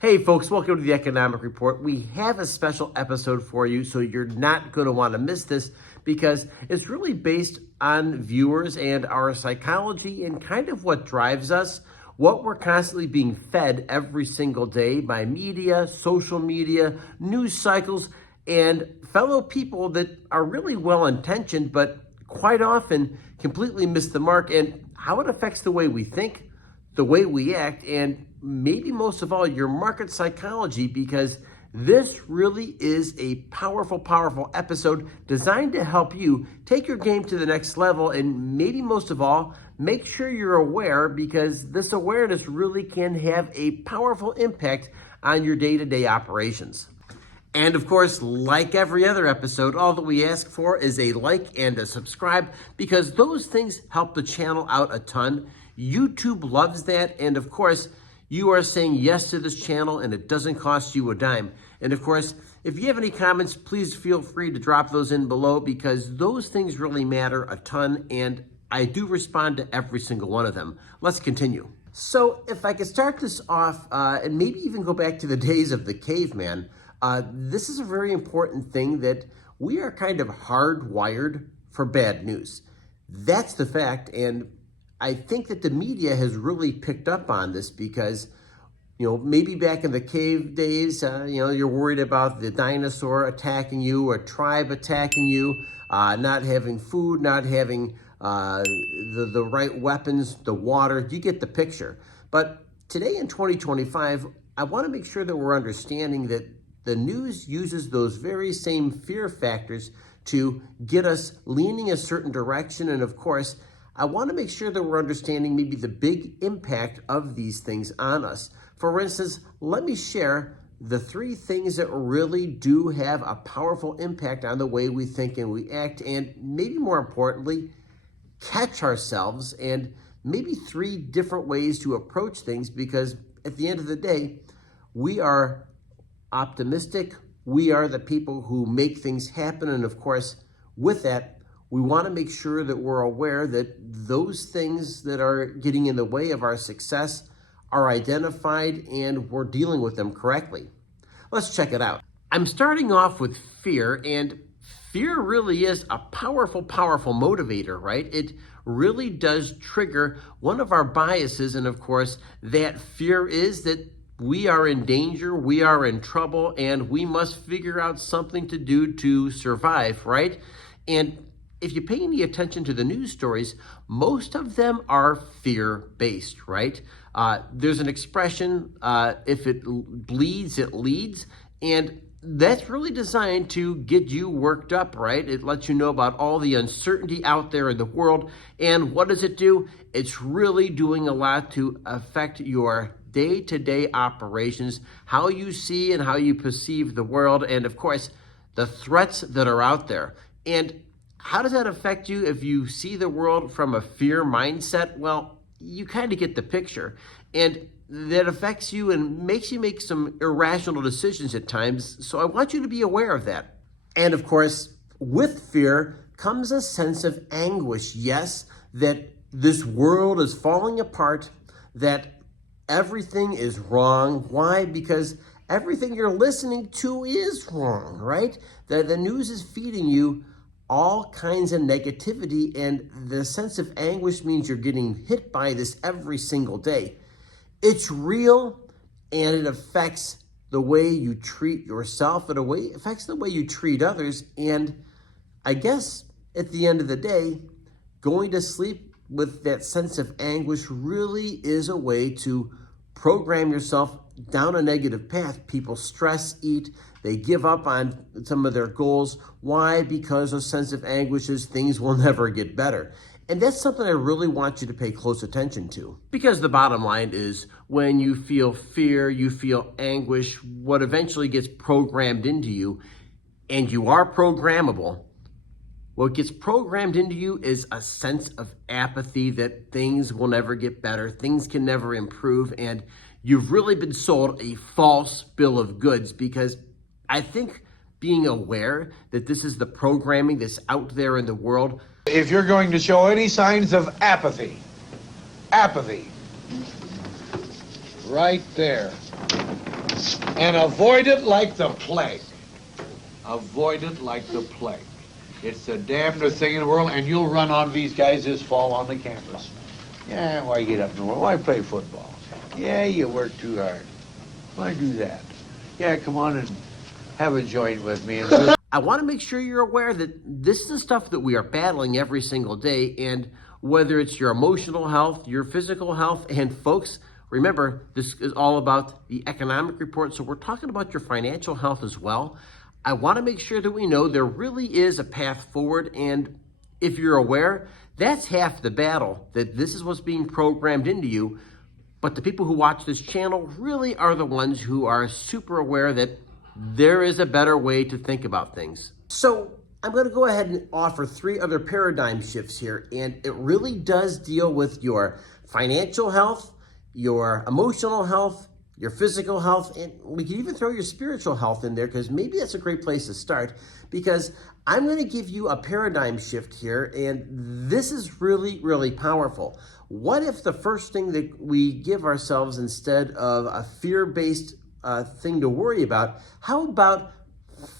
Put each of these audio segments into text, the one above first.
Hey folks, welcome to the Economic Report. We have a special episode for you, so you're not going to want to miss this because it's really based on viewers and our psychology and kind of what drives us, what we're constantly being fed every single day by media, social media, news cycles, and fellow people that are really well-intentioned but quite often completely miss the mark, and how it affects the way we think, the way we act, and maybe most of all, your market psychology, because this really is a powerful episode designed to help you take your game to the next level, and maybe most of all, make sure you're aware, because this awareness really can have a powerful impact on your day-to-day operations. And of course, like every other episode, all that we ask for is a like and a subscribe, because those things help the channel out a ton. YouTube loves that, and of course, you are saying yes to this channel, and it doesn't cost you a dime. And of course, if you have any comments, please feel free to drop those in below, because those things really matter a ton, and I do respond to every single one of them. Let's continue. So if I could start this off, and maybe even go back to the days of the caveman, this is a very important thing, that we are kind of hardwired for bad news. That's the fact, and I think that the media has really picked up on this because, maybe back in the cave days, you're worried about the dinosaur attacking you, a tribe attacking you, not having food, not having the right weapons, the water. You get the picture. But today in 2025, I want to make sure that we're understanding that the news uses those very same fear factors to get us leaning a certain direction. And of course, I want to make sure that we're understanding maybe the big impact of these things on us. For instance, let me share the 3 things that really do have a powerful impact on the way we think and we act, and maybe more importantly, catch ourselves, and maybe 3 different ways to approach things, because at the end of the day, we are optimistic. We are the people who make things happen, and of course, with that, we want to make sure that we're aware that those things that are getting in the way of our success are identified and we're dealing with them correctly. Let's check it out. I'm starting off with fear, and fear really is a powerful motivator, right? It really does trigger one of our biases, and of course, that fear is that we are in danger, we are in trouble, and we must figure out something to do to survive, right? And if you pay any attention to the news stories, most of them are fear-based, right? There's an expression, if it bleeds, it leads, and that's really designed to get you worked up, right? It lets you know about all the uncertainty out there in the world, and what does it do? It's really doing a lot to affect your day-to-day operations, how you see and how you perceive the world, and of course, the threats that are out there. And how does that affect you if you see the world from a fear mindset? Well, you kind of get the picture. And that affects you and makes you make some irrational decisions at times. So I want you to be aware of that. And of course, with fear comes a sense of anguish. Yes, that this world is falling apart, that everything is wrong. Why? Because everything you're listening to is wrong, right? The news is feeding you all kinds of negativity, and the sense of anguish means you're getting hit by this every single day. It's real, and it affects the way you treat yourself, and it affects the way you treat others. And I guess at the end of the day, going to sleep with that sense of anguish really is a way to program yourself down a negative path. People stress eat, they give up on some of their goals. Why? Because of sense of anguish is things will never get better. And that's something I really want you to pay close attention to. Because the bottom line is, when you feel fear, you feel anguish, what eventually gets programmed into you, and you are programmable, what gets programmed into you is a sense of apathy, that things will never get better, things can never improve, and you've really been sold a false bill of goods. Because I think being aware that this is the programming that's out there in the world. If you're going to show any signs of apathy, right there. And avoid it like the plague. Avoid it like the plague. It's the damnedest thing in the world, and you'll run on these guys this fall on the campus. Yeah, why get up in the world? Why play football? Yeah, you work too hard. Why do that? Yeah, come on and have a joint with me. And I want to make sure you're aware that this is the stuff that we are battling every single day. And whether it's your emotional health, your physical health, and folks, remember, this is all about the economic report. So we're talking about your financial health as well. I want to make sure that we know there really is a path forward. And if you're aware, that's half the battle, that this is what's being programmed into you. But the people who watch this channel really are the ones who are super aware that there is a better way to think about things. So I'm going to go ahead and offer 3 other paradigm shifts here. And it really does deal with your financial health, your emotional health, your physical health, and we can even throw your spiritual health in there, because maybe that's a great place to start, because I'm going to give you a paradigm shift here, and this is really, really powerful. What if the first thing that we give ourselves, instead of a fear-based thing to worry about, how about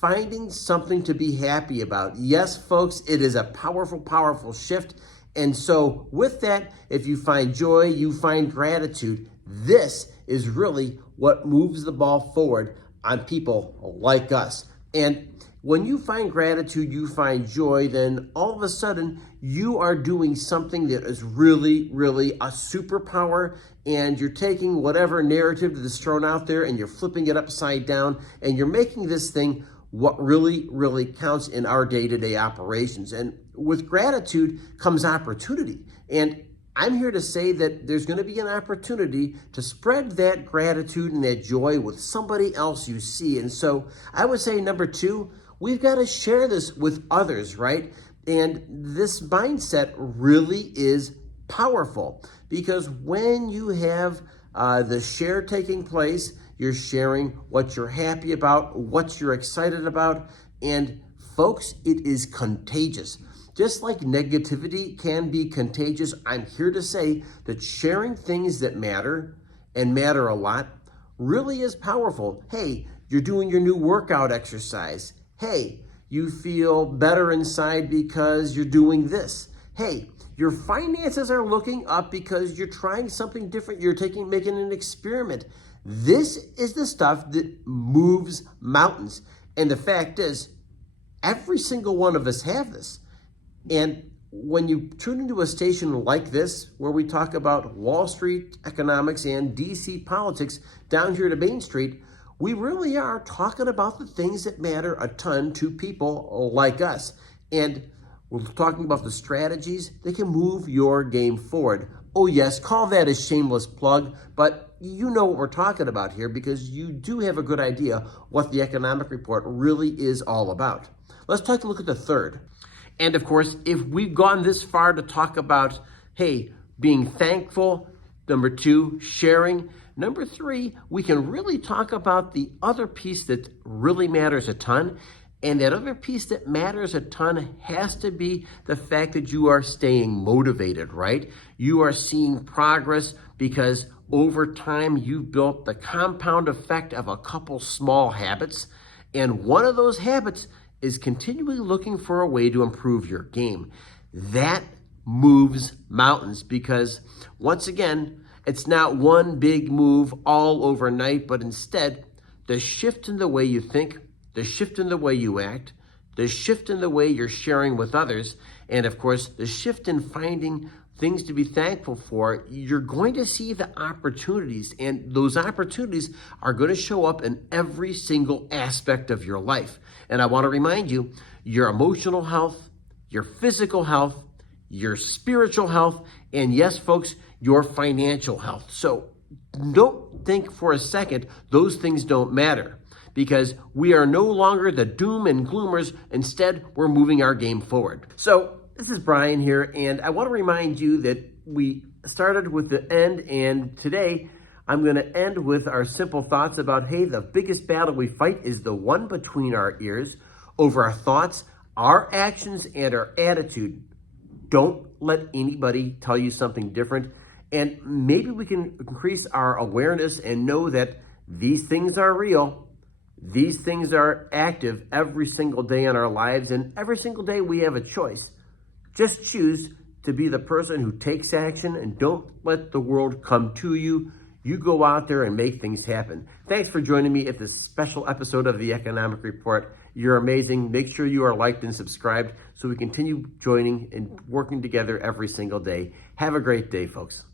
finding something to be happy about? Yes, folks, it is a powerful, powerful shift. And so with that, if you find joy, you find gratitude, this is really what moves the ball forward on people like us. And when you find gratitude, you find joy, then all of a sudden you are doing something that is really, really a superpower, and you're taking whatever narrative that is thrown out there and you're flipping it upside down, and you're making this thing what really, really counts in our day-to-day operations. And with gratitude comes opportunity. And I'm here to say that there's going to be an opportunity to spread that gratitude and that joy with somebody else you see. And so I would say number 2, we've got to share this with others, right? And this mindset really is powerful, because when you have the share taking place, you're sharing what you're happy about, what you're excited about, and folks, it is contagious. Just like negativity can be contagious, I'm here to say that sharing things that matter, and matter a lot, really is powerful. Hey, you're doing your new workout exercise. Hey, you feel better inside because you're doing this. Hey, your finances are looking up because you're trying something different. You're making an experiment. This is the stuff that moves mountains. And the fact is, every single one of us have this. And when you tune into a station like this, where we talk about Wall Street economics and DC politics down here to Main Street, we really are talking about the things that matter a ton to people like us. And we're talking about the strategies that can move your game forward. Oh yes, call that a shameless plug, but you know what we're talking about here, because you do have a good idea what the economic report really is all about. Let's take a look at the third. And of course, if we've gone this far to talk about, hey, being thankful, number 2, sharing, number 3, we can really talk about the other piece that really matters a ton. And that other piece that matters a ton has to be the fact that you are staying motivated, right? You are seeing progress because over time you've built the compound effect of a couple small habits. And one of those habits is continually looking for a way to improve your game. That moves mountains, because once again, it's not one big move all overnight, but instead the shift in the way you think, the shift in the way you act, the shift in the way you're sharing with others, and of course, the shift in finding things to be thankful for, you're going to see the opportunities, and those opportunities are going to show up in every single aspect of your life. And I want to remind you, your emotional health, your physical health, your spiritual health, and yes, folks, your financial health. So don't think for a second those things don't matter, because we are no longer the doom and gloomers. Instead, we're moving our game forward. So this is Brian here, and I want to remind you that we started with the end, and today I'm going to end with our simple thoughts about, hey, the biggest battle we fight is the one between our ears, over our thoughts, our actions, and our attitude. Don't let anybody tell you something different. And maybe we can increase our awareness and know that These things are real. These things are active every single day in our lives, and every single day we have a choice. Just choose to be the person who takes action and don't let the world come to you. You go out there and make things happen. Thanks for joining me at this special episode of the Economic Report. You're amazing. Make sure you are liked and subscribed so we continue joining and working together every single day. Have a great day, folks.